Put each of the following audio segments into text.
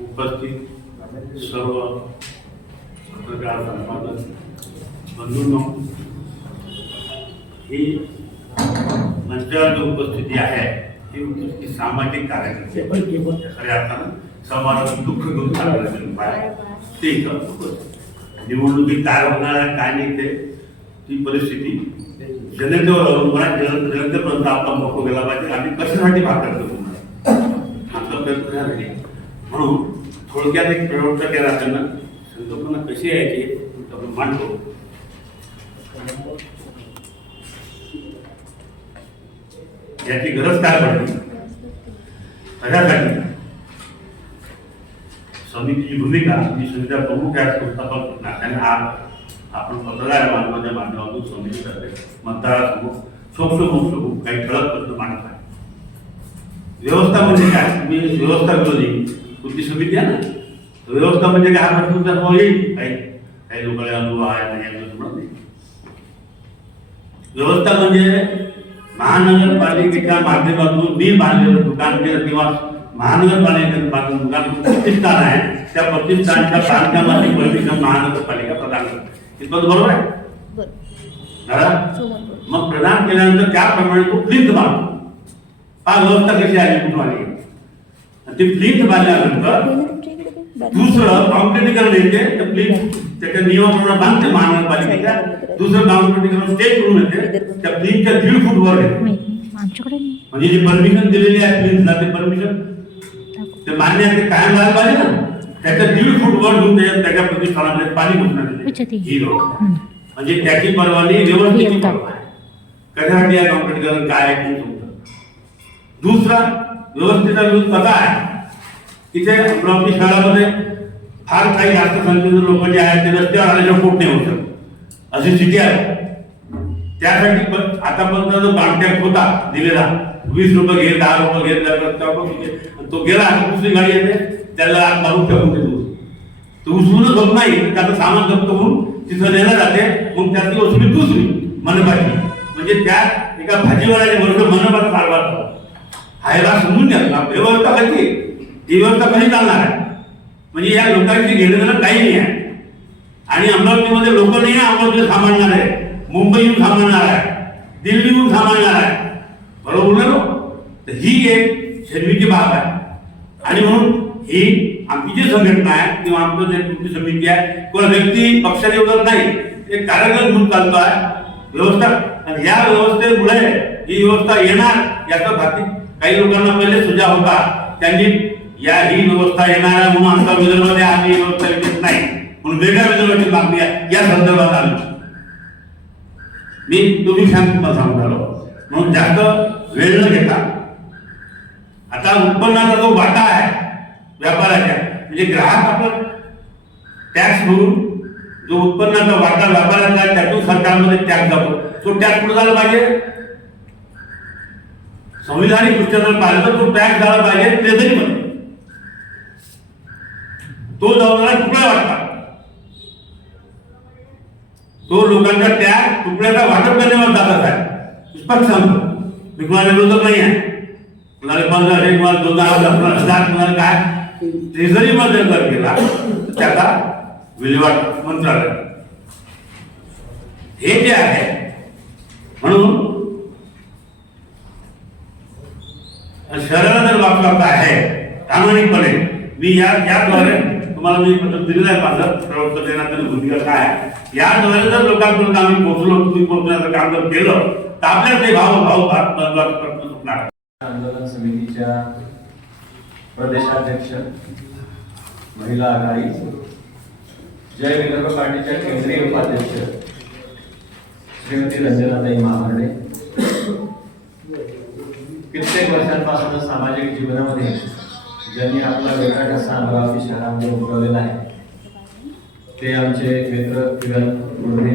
उपस्थित सर्व पत्रकार संपादक बंधूंनो ही मंचावर उपस्थिती आहे ही उपस्थिती सामाजिक कार्यकर्ते खऱ्या अर्थानं समाजात दुःख घेऊन चालणारे लोक ते निवडणुकीत काय होणार आहे काय नाही ते ती परिस्थिती जनतेवर अवलंबून आहे जनतेपर्यंत आपला मोठं गेला पाहिजे. आणि कशासाठी भाग करतो आमचा प्रयत्न झाला नाही म्हणून थोडक्यात एक प्रवृत्त केला त्यांना संकल्पना कशी आहे यायची आपण मांडतो याची गरज काय पडली कशासाठी समितीची भूमिका ही सुविधा प्रमुख या संस्थापक नात्याने आज आपण पत्रकार मानवाच्या माध्यमातून समितीतर्फे मतदारासमोर सोपसो मोक्षो काही ठळक प्रश्न मांडत आहे व्यवस्था म्हणजे काय मी व्यवस्था विरोधी कृती समिती आहे ना? व्यवस्था म्हणजे काय? हा प्रश्न तुमच्यासमोर येईल. काही काही लोकांना अनुभव आहे नाही असं म्हणत नाही. व्यवस्था म्हणजे महानगरपालिकेच्या माध्यमातून मी बांधलेलं दुकान केलं किंवा महानगरपालिकेचं दुकान प्रतिष्ठान आहे त्या प्रतिष्ठानच्या बांधकामाची परमिशन महानगरपालिका प्रदान करते. इतकं बरोबर आहे. मग प्रदान केल्यानंतर त्याप्रमाणे तो प्लिंथ बांधतो हा व्यवस्था कशी आहे? कुठून आली? ती प्लिंथ बांधल्यानंतर. दुसरं कॉन्क्रिटीकरण येते तर प्लिंथ त्याच्या नियमाप्रमाणे बांधते महानगरपालिकेच्या दुसरं कॉन्क्रिटीकरण स्टेट करून येते त्या प्लिंथच्या दीड फूट वर. म्हणजे जी परमिशन दिलेली आहे प्लिंथला ते परमिशन ते मान्य आहे ते कायम राहायला पाहिजे ना त्याच्या दीड फूट वर घेऊन त्याच्या त्याच्या प्रतिष्ठानामध्ये पाणी. येते ही. म्हणजे त्याची परवानगी व्यवस्थित. कशासाठी आहे कॉन्क्रिटीकरण काय आहे दुसरा व्यवस्थेचा विरोध कसा आहे तिथे अमरावती शहरामध्ये फार काही जास्त संख्येचे लोक जे आहेत ते रस्त्यावर आल्याशिवाय पोट नाही होत. अशी स्थिती आहे. त्यासाठी पण आतापर्यंत जो कॉन्टॅक्ट होता दिलेला वीस रुपये घे दहा रुपये घे रस्त्यावर तो गेला आणि दुसरी गाडी येते त्याला आत मारून ठेवून देतो. तो उचलूनच होत नाही त्याचं सामान जप्त होऊन तिथं नेलं जाते मग त्याची वसुली दुसरी मनपाची. म्हणजे त्या एका भाजीवाल्याच्या बरोबर मनपात कारभार चालतो. हा समजून घ्या व्यवस्था कशी ही व्यवस्था कशी चालणार आहे? म्हणजे या लोकांची घेणं काही नाही आहे. आणि अमरावतीमध्ये लोक नाही आहे अमरावतीला थांबणार आहे. मुंबईहून थांबणार आहे. दिल्लीहून थांबणार आहे. बरोबर ना तर ही एक शर्मीची बाब आहे. आणि म्हणून ही आमची जी संघटना आहे किंवा आमचं जे तुमची समिती आहे किंवा व्यक्ती पक्षाने वगैरे नाही एक कार्यक्रम म्हणून चालतो आहे. व्यवस्था आणि या व्यवस्थेमुळे ही व्यवस्था येणार याचा भाती काही लोकांना पहिले सुजाव होता. त्यांनी या ही व्यवस्था येणार आहे म्हणून आमचा विदर्भामध्ये आम्ही ही व्यवस्था येत नाही. म्हणून वेगळ्या विदर्भाची मागणी आहे या संदर्भात आलो. मी तुम्ही सांग सांगतो म्हणून जास्त वेळ न घेता आता उत्पन्नाचा जो वाटा आहे व्यापाराच्या म्हणजे ग्राहक आपण टॅक्स भरून जो उत्पन्नाचा वाटा व्यापाराचा आहे त्यातून सरकारमध्ये टॅक्स जातो. तो टॅक्स कुठे झाला पाहिजे? संविधानिक दृष्ट्या जर पाहिलं तर तो टॅक्स झाला पाहिजे ट्रेझरीमध्ये तो जाऊन तुकडा वाटतात तो लोकांचा टॅग तुकड्याचा वाटप करण्यावर जातात आहे पुष्पक सांगतो मी कुणाला विरोधक नाही आहे कुणाला पंधरा एक कुणाला दोन हजार कुणाला हजार कुणाला काय? ट्रेझरी मध्ये जर केला तर त्याचा विल्हेवाट मंत्रालय. हे जे आहे म्हणून शहराला जर वापरता आहे प्रामाणिकपणे मी या याद्वारे तुम्हाला मी पत्र दिलेलं आहे माझं. प्रवृत्त देण्यात भूमिका काय आहे? याद्वारे जर लोकांपर्यंत आम्ही पोहोचलो तुम्ही पोहोचण्याचं काम जर केलं तर आपल्याला ते भाव भाव भाग महत्त्वाचा प्रश्न सुटणार. आंदोलन समितीच्या प्रदेशाध्यक्ष महिला आघाडी जय विदर्भ पार्टीच्या केंद्रीय उपाध्यक्ष श्रीमती रंजनाताई महार्डे कित्येक वर्षांपासून सामाजिक जीवनामध्ये ज्यांनी आपला वेगळा ठसा अमरावती शहरामध्ये उमटवलेला आहे. ते आमचे मित्र किरण मुंढे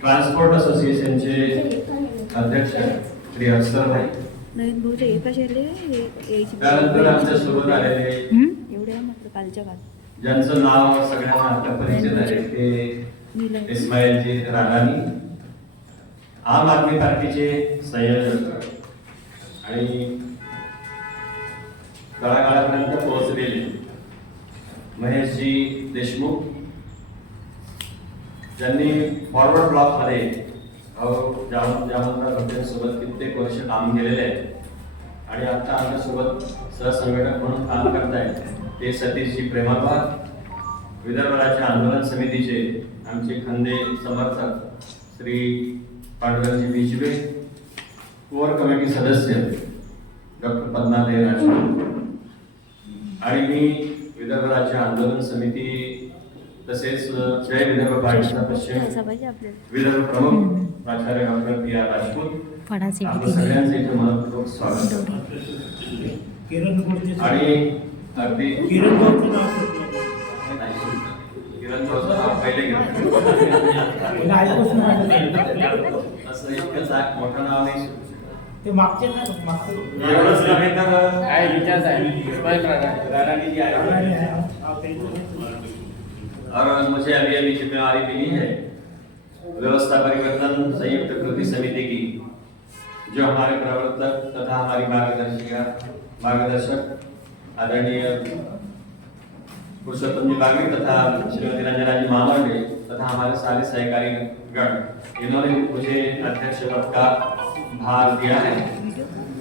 ट्रान्सपोर्ट असोसिएशनचे अध्यक्ष श्री अक्षर भाई त्यानंतर आमच्यासोबत आलेले ज्यांचं नाव सगळ्यांना आता परिचित आहे ते इस्माईलजी राणानी आम आदमी पार्टीचे संयोजक आणि तळागाळापर्यंत पोहोचलेले. महेशजी देशमुख ज्यांनी फॉरवर्ड ब्लॉकमध्ये अहो, जाम- कित्येक वर्ष काम केलेले आहे. आणि आता आमच्यासोबत सहसंघटक म्हणून काम करतायत ते सतीशजी प्रेमाभाग विदर्भ राज्य आंदोलन समितीचे आमचे खंदे समर्थक श्री पांडुरंगजी बिजबे कोर कमिटी सदस्य डॉक्टर पद्मादेव राजपूत. आणि मी विदर्भ राज्य आंदोलन समिती तसेच जय विदर्भ पार्टीचा पश्चिम विदर्भ प्रमुख प्राचार्य डॉक्टर पी आर राजपूत. आपलं सगळ्यांचं इथे मनपूर्वक स्वागत. आणि अगदी किरण पहिले. असं इतकं जा- मोठं नाव नाही. ते मागचे ना, मागचे. एवढंच नव्हे तर काय विचार आहे राणानी जी आहे और मुझे अभी अभी जिम्मेवारी मिली है। व्यवस्था परिवर्तन संयुक्त कृति समिति की जो हमारे प्रवर्तक तथा हमारी मार्गदर्शिका मार्गदर्शक आदरणीय पुरुषोत्तम जी बागड़ी तथा श्रीमती रंजना जी मामर्डे तथा हमारे सारे सहकारी गण, इन्होंने मुझे अध्यक्ष पद का भार दिया है।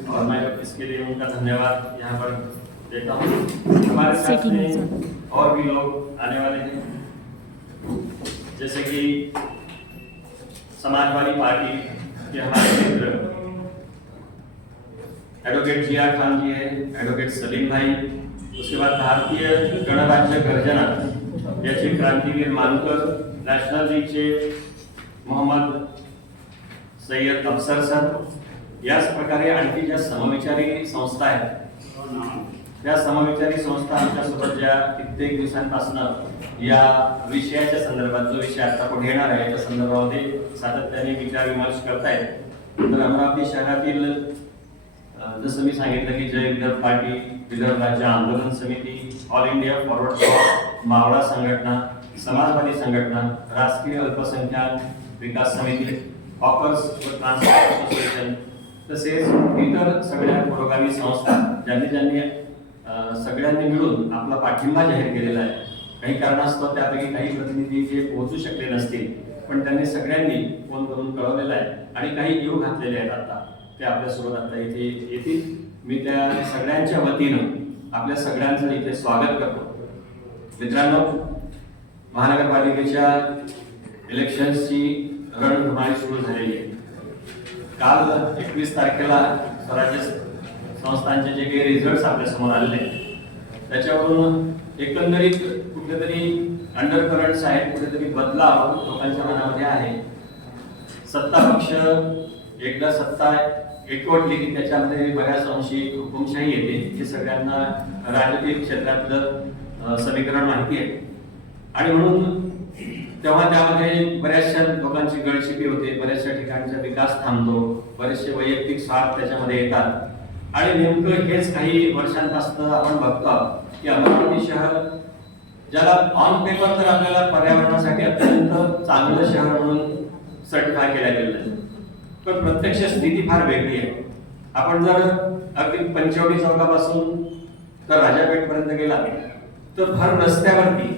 और मैं इसके लिए उनका धन्यवाद यहाँ पर देता हूँ। हमारे साथ में और भी लोग आने वाले हैं। जैसे कि समाजवादी पार्टी के हमारे मित्र एडवोकेट जिया खान जी है एडवोकेट सलीम भाई। उसके बाद भारतीय गणराज्य गर्जना याचे क्रांतीवीर मानकर नॅशनल लीगचे मोहम्मद सय्यद अफसर सर. याच प्रकारे आणखी ज्या समविचारी संस्था आहेत त्या समविचारी संस्था आमच्यासोबत ज्या कित्येक दिवसांपासून या विषयाच्या संदर्भात जो विषय आता पुढे येणार आहे त्या संदर्भामध्ये सातत्याने विचार विमर्श करतायत. तर अमरावती शहरातील जसं मी सांगितलं की जय विदर्भ पार्टी विदर्भ राज्य आंदोलन समिती ऑल इंडिया फॉरवर्ड मावळा संघटना समाजवादी संघटना राष्ट्रीय अल्पसंख्याक विकास समिती हॉकर्स व ट्रान्सपोर्ट असोसिएशन तसेच इतर सगळ्या पुरोगामी संस्था ज्यांनी ज्यांनी सगळ्यांनी मिळून आपला पाठिंबा जाहीर केलेला आहे. काही कारणास्तव त्यापैकी काही प्रतिनिधी जे पोहोचू शकले नसतील पण त्यांनी सगळ्यांनी फोन करून कळवलेला आहे आणि काही येऊ घातलेले आहेत आता. ते आपल्यासोबत आता इथे येतील. मी त्या सगळ्यांच्या वतीनं आपल्या सगळ्यांचं इथे स्वागत करतो. मित्रांनो महानगरपालिकेच्या इलेक्शन्सची रणधुमाळी सुरू झालेली आहे. काल एकवीस तारखेला स्वराज्य संस्थांचे जे काही रिझल्ट आपल्यासमोर आलेले आहेत, त्याच्यावरून एकंदरीत कुठेतरी अंडर करंट्स आहेत कुठेतरी बदलाव लोकांच्या मनामध्ये आहे. सत्ता पक्ष एकदा सत्ता एकवटली की त्याच्यामध्ये बऱ्याच अंशी हुकुमशाही येते. हे सगळ्यांना राजकीय क्षेत्रातलं समीकरण माहिती आहे. आणि म्हणून तेव्हा त्यामध्ये बऱ्याचशा लोकांची गळशिपी होते बऱ्याचशा ठिकाणचा विकास थांबतो बरेचसे वैयक्तिक स्वार्थ त्याच्यामध्ये येतात. आणि नेमकं हेच काही वर्षांपासून आपण बघतो की अमरावती शहर ज्याला ऑन पेपर तर आपल्याला पर्यावरणासाठी अत्यंत चांगलं शहर म्हणून सर्टिफाय केलं गेलेलं आहे. पण प्रत्यक्ष स्थिती फार वेगळी आहे. आपण जर अगदी पंचवटी चौकापासून तर राजापेठ पर्यंत गेला तर फार रस्त्यावरती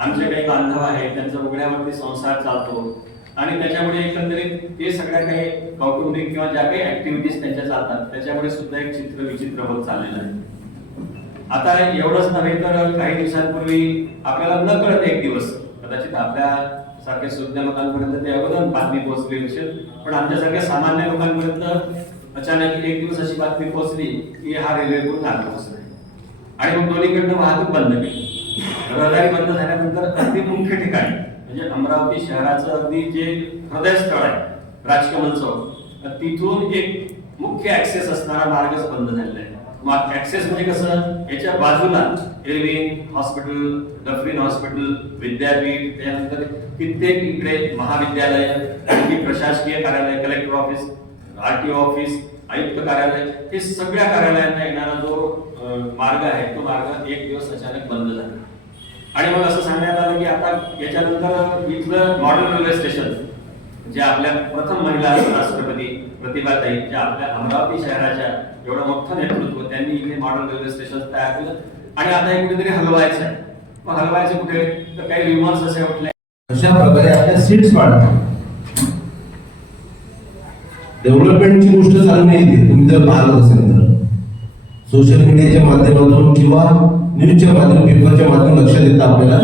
आमचे काही बांधव आहेत त्यांचा उघड्यावरती संसार चालतो. आणि त्याच्यामुळे एकंदरीत ते सगळ्या काही कौटुंबिक किंवा ज्या काही ऍक्टिव्हिटीज त्यांच्या चालतात त्याच्यामुळे सुद्धा एक चित्र विचित्र होत चाललेलं आहे. आता एवढंच नव्हे तर काही दिवसांपूर्वी आपल्याला न कळत एक दिवस कदाचित आपल्या सारख्या सुज्ञ लोकांपर्यंत ते अगोदर बातमी पोहोचली असेल पण आमच्यासारख्या सामान्य लोकांपर्यंत अचानक एक दिवस अशी बातमी पोहोचली की हा रेल्वे पूल नाग आणि मग दोन्हीकडनं वाहतूक बंद केली. रहदारी बंद झाल्यानंतर अगदी मुख्य ठिकाणी म्हणजे अमरावती शहराचं अगदी जे हृदयस्थळ आहे राजकमल चौक तिथून एक मुख्य ऍक्सेस असणारा मार्गच बंद झालेला आहे. मग ऍक्सेस म्हणजे कसं? याच्या बाजूला एरविन हॉस्पिटल डफरीन हॉस्पिटल विद्यापीठ त्यानंतर कित्येक इकडे महाविद्यालय आणखी प्रशासकीय कार्यालय collector office R T office आयुक्त कार्यालय हे सगळ्या कार्यालयांना येणारा जो मार्ग आहे तो मार्ग एक दिवस अचानक बंद झाला. आणि मग असं सांगण्यात आलं की आता याच्यानंतर इथलं मॉडर्न रेल्वे स्टेशन जे आपल्या प्रथम महिला राष्ट्रपती प्रतिभाताई ज्या आपल्या अमरावती शहराच्या एवढं मोठं नेतृत्व त्यांनी इथे मॉडर्न रेल्वे स्टेशन तयार केलं. आणि आता हे कुठेतरी हलवायचं आहे. मग हलवायचं कुठे? तर काही विमान असे उठले अशा प्रकारे आपल्या सीट्स वाढतात. डेव्हलपमेंटची गोष्ट चालू नाही तुम्ही जर पाहत असेल तर. सोशल मीडियाच्या माध्यमातून किंवा न्यूजच्या माध्यमातून पेपरच्या माध्यम लक्षात येतं आपल्याला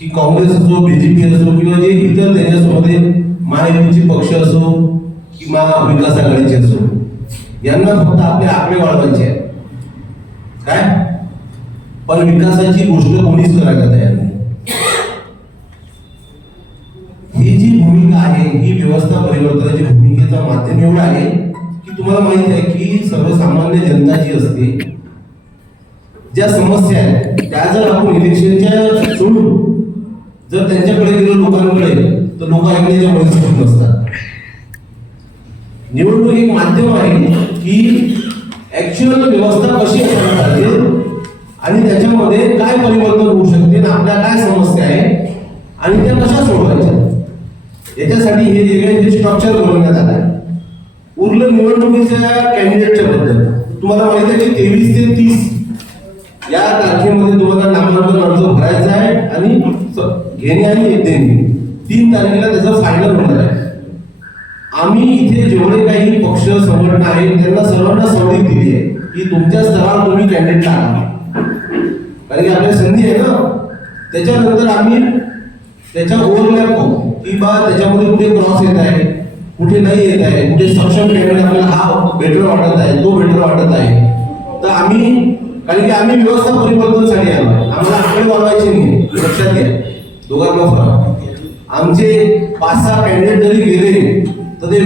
की काँग्रेस असो बीजेपी असो किंवा जे इतर त्याच्यामध्ये महायुतीचे पक्ष असो किंवा विकास आघाडीचे असो यांना फक्त आपले आकडे वाढवायचे आहे काय? पण विकासाची गोष्ट कोणीच करायला तयार नाही. ही जी भूमिका आहे ही व्यवस्था परिवर्तनाची माध्यम एवढं आहे की तुम्हाला माहीत आहे की सर्वसामान्य जनता जी असते ज्या समस्या आहेत त्या जर आपण इलेक्शनच्या सोडून जर त्यांच्याकडे गेलो लोकांकडे तर लोक ऐकण्याच्या मनस्थितीत नसतात. निवडणूक एक माध्यम आहे की ऍक्च्युअल व्यवस्था कशी असायला पाहिजे आणि त्याच्यामध्ये काय परिवर्तन होऊ शकते आपल्या काय समस्या आहे आणि त्या कशा सोडवायच्या? याच्यासाठी हे जे स्ट्रक्चर बनवण्यात आलं आहे. उरलं निवडणुकीच्या कॅन्डिडेटच्या बद्दल. तुम्हाला माहिती आहे की तेवीस ते तीस या तारखेमध्ये तुम्हाला नामांकन अर्ज भरायचा आहे आणि घेणे आणि देणे. तीन तारखेला त्याचं फायनल होणार आहे. आम्ही इथे जेवढे काही पक्ष संघटना आहेत त्यांना सर्वांना सवलत दिली आहे की तुमच्या स्तरावर तुम्ही कॅन्डिडेट टाका कारण की आपल्या संधी आहे ना. त्याच्यानंतर आम्ही त्याच्या ओव्हरलॅप पाहू की बा त्याच्यामध्ये कुठे क्रॉस येत आहे. कुठे नाही येत आहे. कुठे सक्षम कॅन्डिडेट आपल्याला हा बेटर वाटत आहे. तो बेटर वाटत आहे. तर आम्ही कारण की आम्ही व्यवस्था परिवर्तनासाठी आलो. आम्हाला आकडे वाढवायचे नाही. लक्षात घ्या. दोघांना फरक आमचे पाच सहा कॅन्डिडेट जरी गेले तर ते